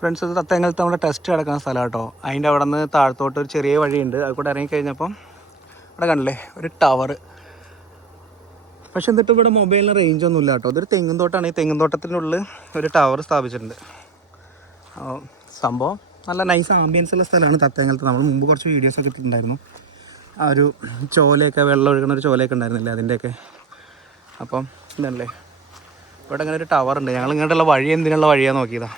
Friends, ഇത് തത്തേങ്ങലത്തെ നമ്മുടെ test നടക്കുന്ന സ്ഥലം കേട്ടോ. അതിൻ്റെ അവിടെ നിന്ന് താഴത്തോട്ട് ഒരു ചെറിയ വഴിയുണ്ട്. അത് കൂടെ ഇറങ്ങിക്കഴിഞ്ഞപ്പം ഇവിടെ കണ്ടില്ലേ ഒരു ടവർ. പക്ഷെ എന്നിട്ട് ഇവിടെ മൊബൈലിന് റേഞ്ച് ഒന്നും ഇല്ല കേട്ടോ. ഇതൊരു തെങ്ങും തോട്ടമാണ്. ഈ തെങ്ങും തോട്ടത്തിനുള്ളിൽ ഒരു ടവർ സ്ഥാപിച്ചിട്ടുണ്ട്. സംഭവം നല്ല നൈസ് ആംബിയൻസ് ഉള്ള സ്ഥലമാണ് തത്തേങ്ങലത്ത്. നമ്മൾ മുമ്പ് കുറച്ച് വീഡിയോസൊക്കെ ഇട്ടിട്ടുണ്ടായിരുന്നു. ആ ഒരു ചോലയൊക്കെ, വെള്ളം ഒഴുകുന്ന ഒരു ചോലയൊക്കെ ഉണ്ടായിരുന്നില്ലേ, അതിൻ്റെയൊക്കെ. അപ്പം ഇതല്ലേ ഇവിടെ അങ്ങനെ ഒരു ടവർ ഉണ്ട്. ഞങ്ങൾ ഇങ്ങോട്ടുള്ള വഴി എന്തിനുള്ള വഴിയാന്ന് നോക്കിയതാ.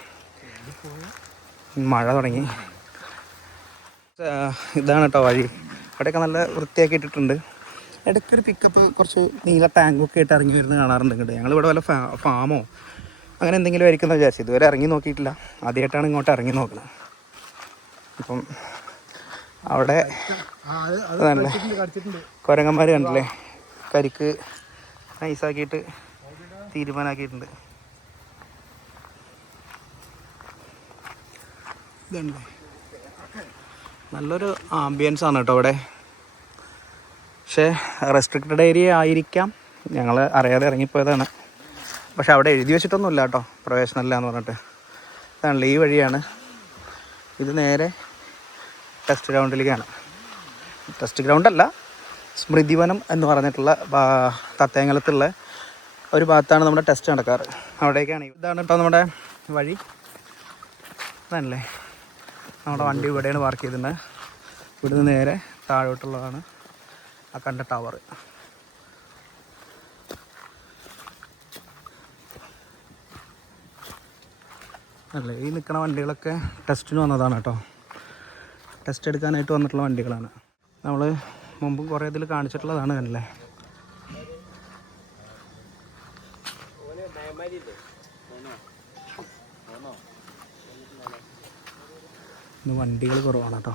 മഴ തുടങ്ങി. ഇതാണ് കേട്ടോ വഴി. ഇവിടെയൊക്കെ നല്ല വൃത്തിയാക്കി ഇട്ടിട്ടുണ്ട്. ഇടയ്ക്കൊരു പിക്കപ്പ് കുറച്ച് നീല ടാങ്കൊക്കെ ആയിട്ട് ഇറങ്ങി വരുന്നത് കാണാറുണ്ട് ഇങ്ങോട്ട്. ഞങ്ങളിവിടെ വല്ല ഫാമോ അങ്ങനെ എന്തെങ്കിലും ആയിരിക്കുമെന്ന് വിചാരിച്ചു. ഇതുവരെ ഇറങ്ങി നോക്കിയിട്ടില്ല. ആദ്യമായിട്ടാണ് ഇങ്ങോട്ട് ഇറങ്ങി നോക്കുന്നത്. അപ്പം അവിടെ അതല്ലേ കുരങ്ങന്മാർ കണ്ടില്ലേ, കരിക്ക് നൈസാക്കിയിട്ട് തീരുമാനമാക്കിയിട്ടുണ്ട്. ഇതല്ലേ നല്ലൊരു ആംബിയൻസ് ആണ് കേട്ടോ ഇവിടെ. പക്ഷേ റെസ്ട്രിക്റ്റഡ് ഏരിയ ആയിരിക്കാം, ഞങ്ങൾ അറിയാതെ ഇറങ്ങിപ്പോയതാണ്. പക്ഷെ അവിടെ എഴുതി വെച്ചിട്ടൊന്നുമില്ല കേട്ടോ, പ്രവേശനമില്ല എന്ന് പറഞ്ഞിട്ട്. ഇതാണല്ലോ ഈ വഴിയാണ്. ഇത് നേരെ ടെസ്റ്റ് ഗ്രൗണ്ടിലേക്കാണ്. ടെസ്റ്റ് ഗ്രൗണ്ടല്ല, സ്മൃതിവനം എന്ന് പറഞ്ഞിട്ടുള്ള തത്തേങ്ങലത്തുള്ള ഒരു ഭാഗത്താണ് നമ്മുടെ ടെസ്റ്റ് നടക്കാറ്. അവിടേക്കാണ്. ഇതാണ് കേട്ടോ നമ്മുടെ വഴി. ഇതല്ലേ നമ്മുടെ വണ്ടി ഇവിടെയാണ് പാർക്ക് ചെയ്തിട്ടുണ്ട്. ഇവിടുന്ന് നേരെ താഴോട്ടുള്ളതാണ് ആ കണ്ട ടവർ. അല്ലേ ഈ നിൽക്കുന്ന വണ്ടികളൊക്കെ ടെസ്റ്റിന് വന്നതാണ് കേട്ടോ. ടെസ്റ്റ് എടുക്കാനായിട്ട് വന്നിട്ടുള്ള വണ്ടികളാണ്. നമ്മൾ മുമ്പും കുറേ ഇതിൽ കാണിച്ചിട്ടുള്ളതാണ്. അല്ലേ ഇന്ന് വണ്ടികൾ കുറവാണ് കേട്ടോ.